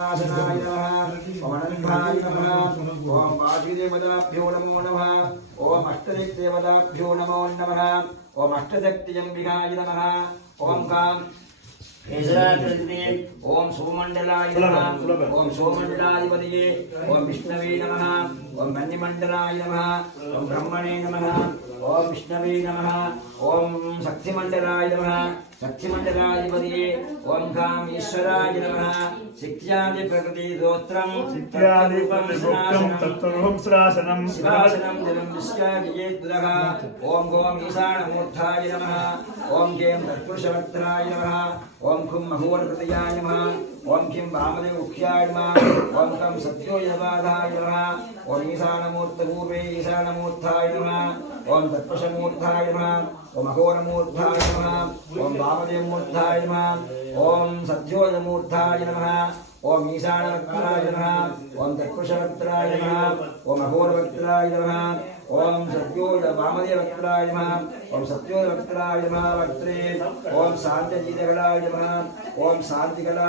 नाशनाय नमः ओम अनंताय नमः ओम वासुदेवताभ्यो नमो नमः ओम अष्टदिक्देवताभ्यो नमो नमः ओम अष्टशक्तिजम्बिकाय नमः ओम काम केशराकृतिने ओम सोमंडलाय नमः ओम सोमंडलाधिपतये ओम विष्णवे नमः ओम मन्निमंडलाय नमः ओम ब्रह्मणे नमः ओम विष्णवे नमः ओम शक्तिमंडलाय नमः शक्तिमंडलाधिपतये ओम काम ईश्वराय नमः शित्यादि प्रकृति दोत्रम शित्यादि प्रकृतिं तत्त्वरूपश्रासनं शिवासनं जलं विश्याजियेद्दुरः ओम गोम ईशानमूर्धाय नमः ओम गेम तत्पुरुषवक्त्राय नमः ओम खुम महोरकृतयाय नमः ओम किं वामदेवमुख्याय नमः ओम कं सत्योयवादाय नमः ओम ईशानमूर्तपूर्वे ईशानमूर्धाय नमः ओम तत्पुरुषमूर्धाय नमः ओम अघोरमूर्धाय नमः ओम वामदेवमूर्धाय नमः ओम सत्योयमूर्धाय नमः ओम ईशानवक्त्राय नमः ओम तत्पुरुषवक्त्राय नमः ओम अघोरवक्त्राय नमः ओम सत्योय वामदेववक्त्राय नमः ओम सत्योयवक्त्राय नमः वक्त्रे ओम शान्तिजीतकलाय नमः ओम शान्तिकला